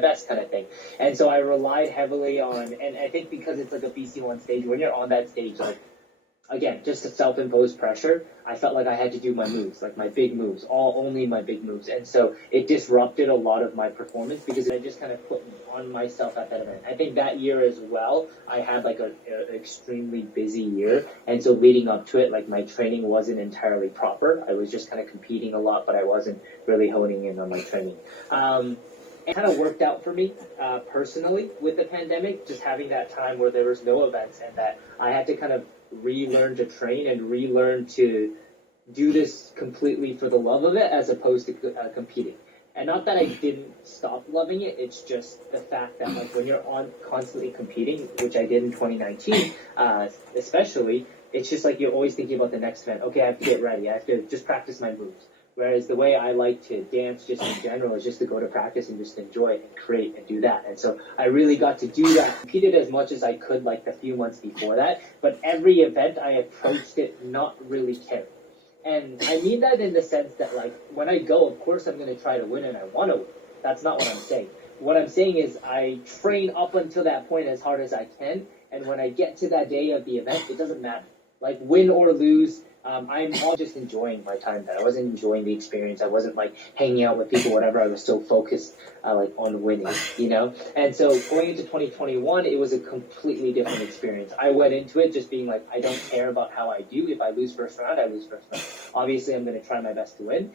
best kind of thing. And so I relied heavily on, and I think because it's like a BC1 stage, when you're on that stage, like, again, just a self-imposed pressure, I felt like I had to do my moves, like my big moves, only my big moves. And so it disrupted a lot of my performance because I just kind of put on myself at that event. I think that year as well, I had like an extremely busy year. And so leading up to it, like my training wasn't entirely proper. I was just kind of competing a lot, but I wasn't really honing in on my training. It kind of worked out for me personally with the pandemic, just having that time where there was no events and that I had to kind of relearn to train and relearn to do this completely for the love of it as opposed to competing. And not that I didn't stop loving it, it's just the fact that like when you're on constantly competing, which I did in 2019, especially, it's just like you're always thinking about the next event. Okay, I have to get ready. I have to just practice my moves. Whereas the way I like to dance just in general is just to go to practice and just enjoy it and create and do that. And so I really got to do that, competed as much as I could like a few months before that. But every event I approached it not really caring. And I mean that in the sense that like when I go, of course I'm going to try to win and I want to win. That's not what I'm saying. What I'm saying is I train up until that point as hard as I can. And when I get to that day of the event, it doesn't matter. Like win or lose, I'm all just enjoying my time there. I wasn't enjoying the experience. I wasn't like hanging out with people, whatever. I was so focused like on winning, you know? And so going into 2021, it was a completely different experience. I went into it just being like, I don't care about how I do. If I lose first round, I lose first round. Obviously, I'm going to try my best to win.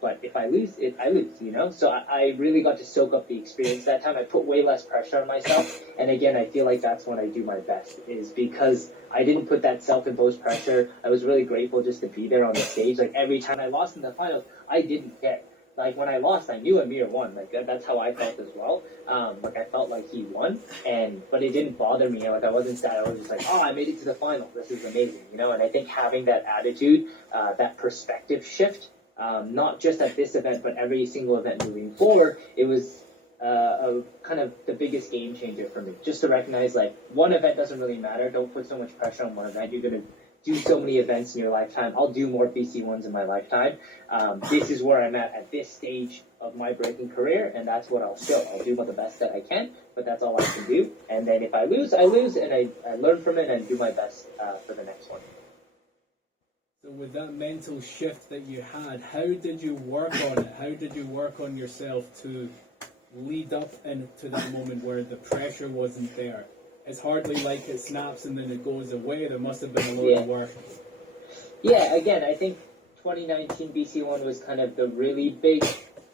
But if I lose, I lose, you know? So I really got to soak up the experience that time. I put way less pressure on myself. And again, I feel like that's when I do my best is because I didn't put that self-imposed pressure. I was really grateful just to be there on the stage. Like every time I lost in the finals, I didn't care. Like when I lost, I knew Amir won. Like that's how I felt as well. Like I felt like he won, but it didn't bother me. Like I wasn't sad. I was just like, oh, I made it to the final. This is amazing, you know. And I think having that attitude, that perspective shift, not just at this event, but every single event moving forward, it was kind of the biggest game changer for me. Just to recognize like one event doesn't really matter. Don't put so much pressure on one event. You're gonna do so many events in your lifetime. I'll do more BC1s in my lifetime. This is where I'm at this stage of my breaking career, and that's what I'll show. I'll do the best that I can, but that's all I can do. And then if I lose, I lose, and I learn from it and do my best for the next one. So with that mental shift that you had, how did you work on it? How did you work on yourself to lead up into that moment where the pressure wasn't there? It's hardly like it snaps and then it goes away. There must have been a lot of work. Yeah, again, I think 2019 BC1 was kind of the really big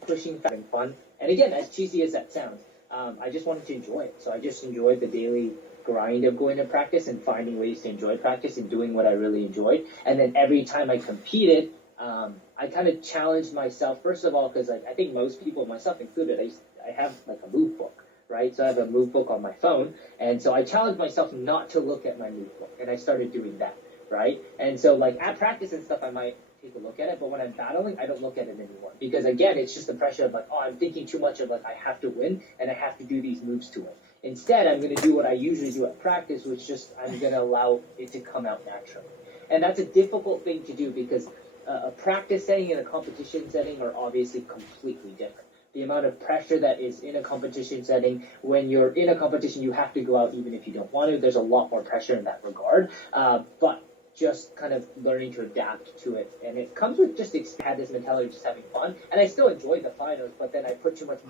pushing factor, fun. And again, as cheesy as that sounds, I just wanted to enjoy it. So I just enjoyed the daily grind of going to practice and finding ways to enjoy practice and doing what I really enjoyed. And then every time I competed, I kind of challenged myself, first of all, because I think most people, myself included, I have like a move book. Right? So I have a move book on my phone. And so I challenged myself not to look at my move book. And I started doing that. Right? And so like at practice and stuff, I might take a look at it. But when I'm battling, I don't look at it anymore. Because again, it's just the pressure of like, oh, I'm thinking too much of like, I have to win and I have to do these moves to win. Instead, I'm going to do what I usually do at practice, which just I'm going to allow it to come out naturally. And that's a difficult thing to do because a practice setting and a competition setting are obviously completely different. The amount of pressure that is in a competition setting, when you're in a competition, you have to go out even if you don't want to. There's a lot more pressure in that regard. But just kind of learning to adapt to it. And it comes with just had this mentality of just having fun. And I still enjoyed the finals, but then I put much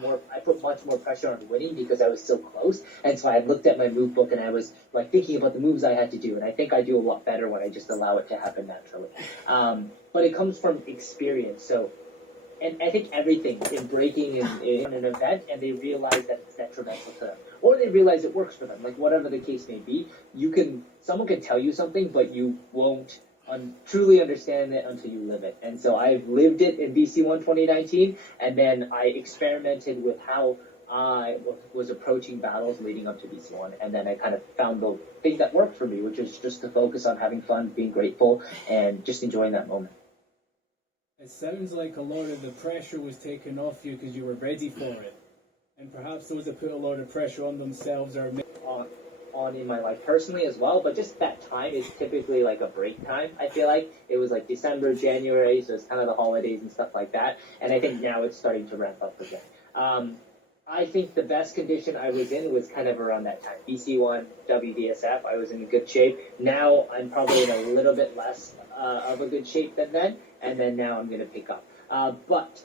more pressure on winning because I was so close. And so I looked at my move book and I was like thinking about the moves I had to do. And I think I do a lot better when I just allow it to happen naturally. But it comes from experience. So, and I think everything in breaking in an event, and they realize that it's detrimental to them, or they realize it works for them. Like whatever the case may be, someone can tell you something, but you won't truly understand it until you live it. And so I've lived it in BC1 2019, and then I experimented with how I was approaching battles leading up to BC1, and then I kind of found the thing that worked for me, which is just to focus on having fun, being grateful, and just enjoying that moment. It sounds like a lot of the pressure was taken off you because you were ready for it. And perhaps those that put a lot of pressure on themselves are on in my life personally as well, but just that time is typically like a break time. I feel like it was like December, January, so it's kind of the holidays and stuff like that. And I think now it's starting to ramp up again. I think the best condition I was in was kind of around that time. BC1, WDSF, I was in good shape. Now I'm probably in a little bit less of a good shape than then, and then now I'm going to pick up. But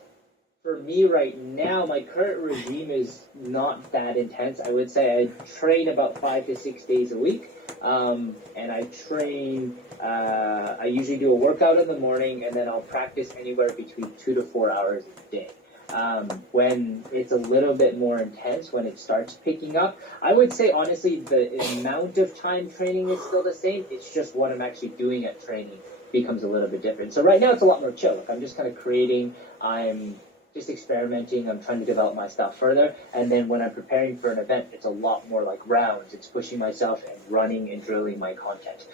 for me right now, my current regime is not that intense. I would say I train about 5 to 6 days a week, and I train. I usually do a workout in the morning, and then I'll practice anywhere between 2 to 4 hours a day. When it's a little bit more intense, when it starts picking up, I would say honestly the amount of time training is still the same. It's just what I'm actually doing at training becomes a little bit different. So right now it's a lot more chill. Like I'm just kind of creating. I'm just experimenting. I'm trying to develop my stuff further. And then when I'm preparing for an event, it's a lot more like rounds. It's pushing myself and running and drilling my content.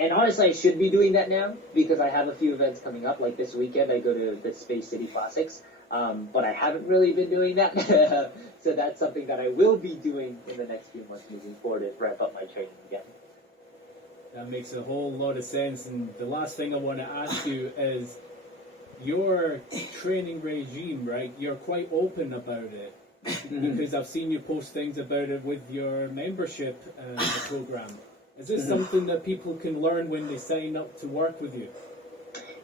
And honestly, I should be doing that now because I have a few events coming up. Like this weekend, I go to the Space City Classics, but I haven't really been doing that. So that's something that I will be doing in the next few months moving forward to ramp up my training again. That makes a whole lot of sense. And the last thing I want to ask you is your training regime, right? You're quite open about it because I've seen you post things about it with your membership program. Is this something that people can learn when they sign up to work with you?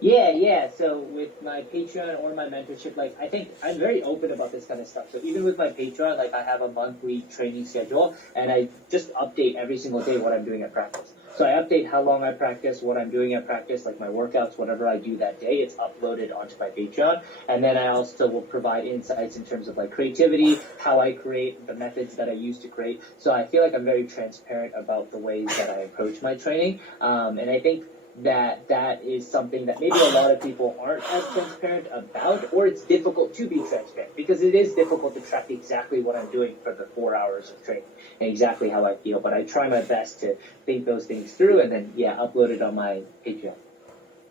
Yeah. So with my Patreon or my mentorship, like I think I'm very open about this kind of stuff. So even with my Patreon, like I have a monthly training schedule and I just update every single day what I'm doing at practice. So I update how long I practice, what I'm doing at practice, like my workouts, whatever I do that day, it's uploaded onto my Patreon. And then I also will provide insights in terms of like creativity, how I create, the methods that I use to create. So I feel like I'm very transparent about the ways that I approach my training. And I think that is something that maybe a lot of people aren't as transparent about, or it's difficult to be transparent because it is difficult to track exactly what I'm doing for the 4 hours of training and exactly how I feel. But I try my best to think those things through and then, upload it on my Patreon.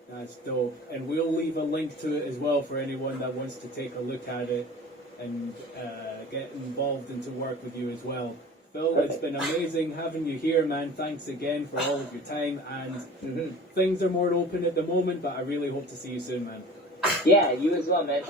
That's dope. And we'll leave a link to it as well for anyone that wants to take a look at it and get involved and to work with you as well. Phil, it's been amazing having you here, man. Thanks again for all of your time. And things are more open at the moment, but I really hope to see you soon, man. Yeah, you as well, man.